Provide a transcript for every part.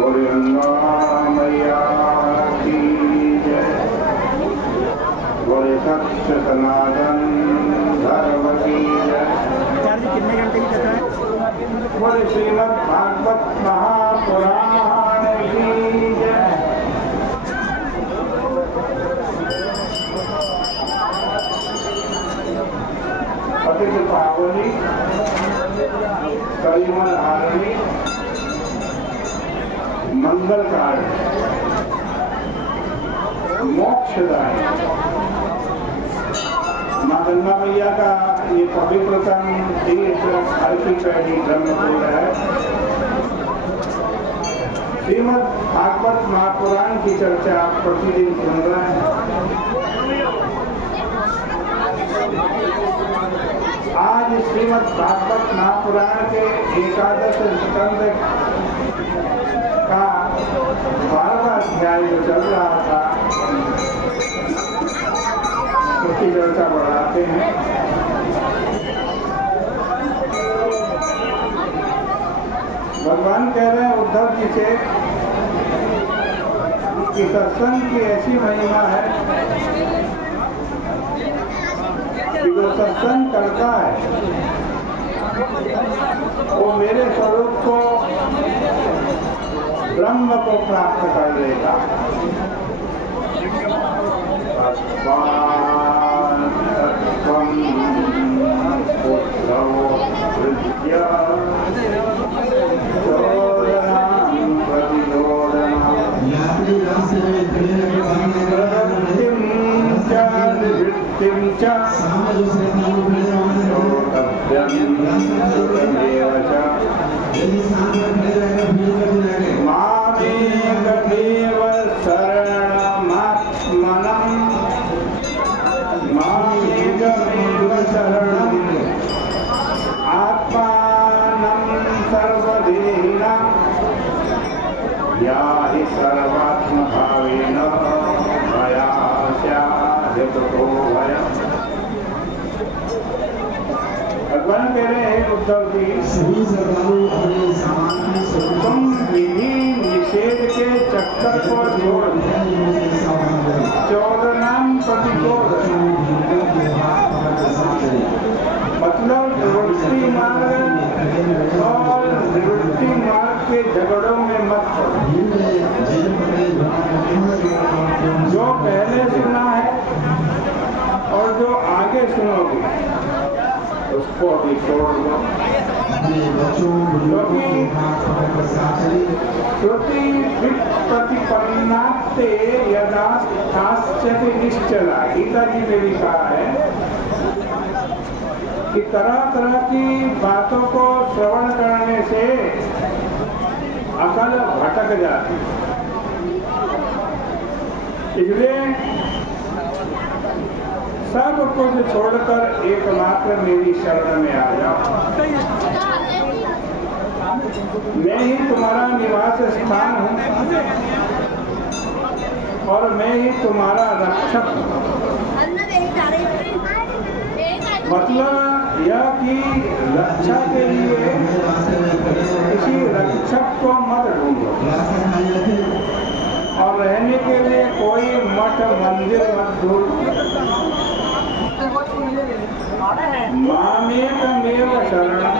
बोले गंगा मैया की जय। बोले सत्य सनातन धर्म की जय। कितने घंटे की कथा है? बोले श्रीमद् भागवत महापुराण की जय। पतित पावनी कलिमल हारिणी मंगलकारी मोक्षदायी माँ गंगा मैया का ये पवित्रतम तीर्थ हर की पहली ब्रह्मपुर है। श्रीमद् भागवत महापुराण की चर्चा आप प्रतिदिन सुन रहे हैं। आज श्रीमद् भागवत महापुराण के एकादश स्कंद का 12वां अध्याय जो चल रहा था उसकी चर्चा बढ़ाते हैं। भगवान कह रहे हैं उद्धव जी से कि सत्संग की ऐसी महिमा है कि जो सत्संग करता है वो मेरे स्वरूप को ब्रह्म को प्राप्त कर लेगा। मामेकमेव शरणमात्मनं मामेकमेव शरणम् आत्मानं सर्वदेहिनां याहि सर्वात्मभावेन मया स्यादितो भयम्। भगवान कह रहे हैं उद्धव जी तुम विधि निषेध के चक्कर को छोड़ 14 प्रतिशोध मतलब निवृत्ति मार्ग और निवृत्ति मार्ग के झगड़ों में मत पड़ो। जो पहले सुना है और जो आगे सुनोगे उसको अभी छोड़ दो। श्रुति प्रतिपन्नाते यदा स्थास्यति निश्चला, गीता जी में लिखा है कि तरह तरह की बातों को श्रवण करने से अकल भटक जाती। इसलिए सब कुछ छोड़कर एकमात्र मेरी शरण में आ जाओ। मैं ही तुम्हारा निवास स्थान हूँ और मैं ही तुम्हारा रक्षक हूँ। मतलब यह कि रक्षा के लिए किसी रक्षक को मत ढूंढो और रहने के लिए कोई मठ मंदिर मत ढूंढो। मामेकमेव शरणम्।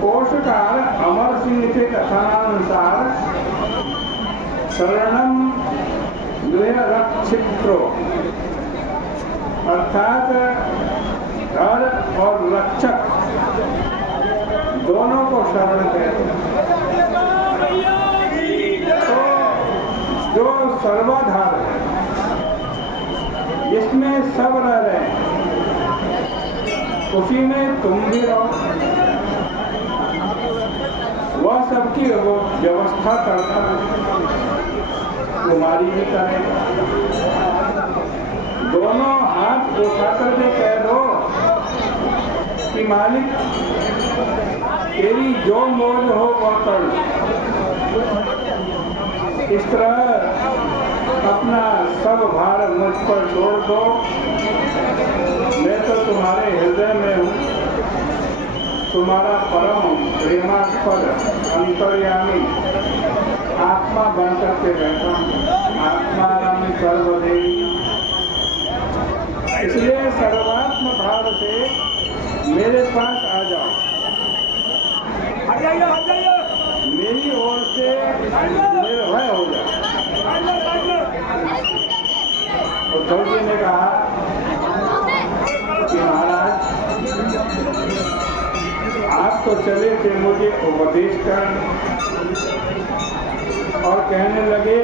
कोशकार अमर सिंह के कथनानुसार शरणम गृह रक्षित्रो अर्थात घर और रक्षक दोनों को शरण कहते हैं। तो जो सर्वाधार है जिसमें सब रह रहे हैं उसी में तुम भी रहो। वह सबकी व्यवस्था करता है, तुम्हारी भी करेगा। दोनों हाथ उठा करके कह दो कि मालिक तेरी जो मौज हो वह कर। इस तरह अपना सब भार मुझ पर छोड़ दो। मैं तो तुम्हारे हृदय में हूँ तुम्हारा परम प्रेमास्पद अंतर्यामी आत्मा बन करके बैठा हूँ। आत्मा रामी सर्वदेवी, इसलिए सर्वात्म भाव से मेरे पास आ जाओ, मेरी ओर से निर्भय हो जाओ। उद्धव जी ने कहा कि महाराज आप तो चले थे मुझे उपदेश करने और कहने लगे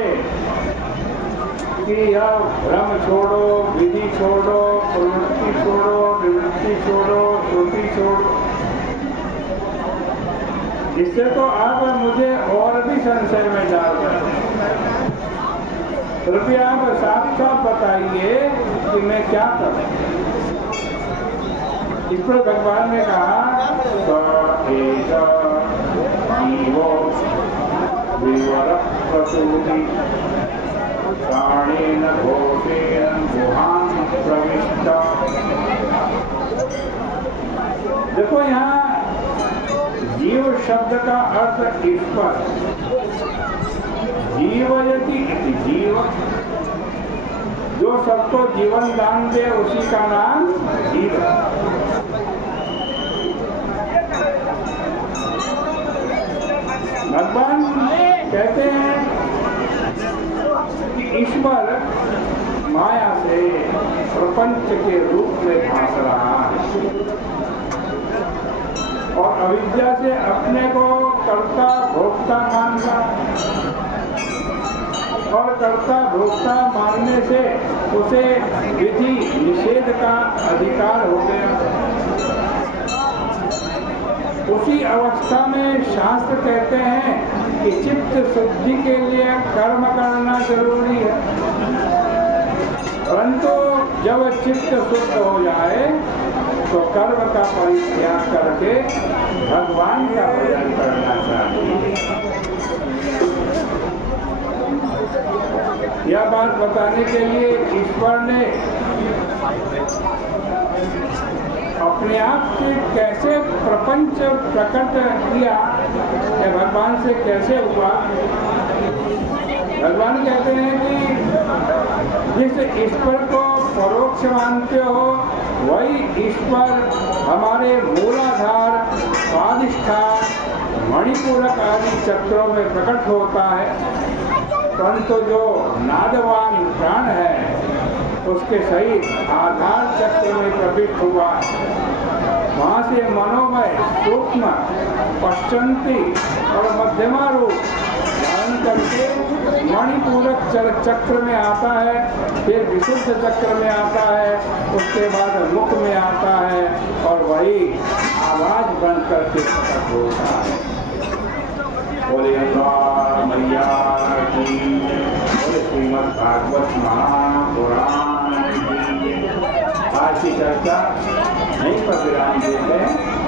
कि यह भ्रम छोड़ो, विधि छोड़ो, प्रवृत्ति छोड़ो, निवृत्ति छोड़ो, श्रुति छोड़ो। इससे तो आप मुझे और भी संशय में डाल रहे। कृपया आप साफ साफ बताइए कि मैं क्या करूं। इस पर भगवान ने कहा जीवो विवर प्रसूति प्राणेन घोषेण गुहान प्रविष्टा। देखो यहाँ जीव शब्द का अर्थ ईश्वर, जीवयति इति जीव, जो सबको जीवन दान दे उसी का नाम जीव। भगवान कहते हैं कि ईश्वर माया से प्रपंच के रूप में भास रहा है और अविद्या से अपने को कर्ता भोक्ता मानता, और कर्ता भोक्ता मानने से उसे विधि निषेध का अधिकार हो गया। उसी अवस्था में शास्त्र कहते हैं कि चित्त शुद्धि के लिए कर्म करना जरूरी है, परंतु जब चित्त शुद्ध हो जाए तो कर्म का परित्याग करके भगवान का भजन करना चाहिए। यह बात बताने के लिए ईश्वर ने अपने आप से कैसे प्रपंच प्रकट किया, या भगवान से कैसे हुआ। भगवान कहते हैं कि जिस ईश्वर को परोक्ष मानते हो वही ईश्वर हमारे मूलाधार, स्वाधिष्ठान, मणिपूरक आदि चक्रों में प्रकट होता है, परंतु जो नादवान प्राण है उसके सहित आधार चक्र में प्रविष्ट हुआ। वहाँ से मनोमय, सूक्ष्म, पश्चंती और मध्यमा रूप धारण करके मणिपूरक चक्र में आता है, फिर विशुद्ध चक्र में आता है, उसके बाद मुख में आता है और वही आवाज बन करके प्रकट होता है। बोले मैया की, बोले श्रीमद् भागवत महापुराण। आज की चर्चा यहीं पर विराम देते हैं।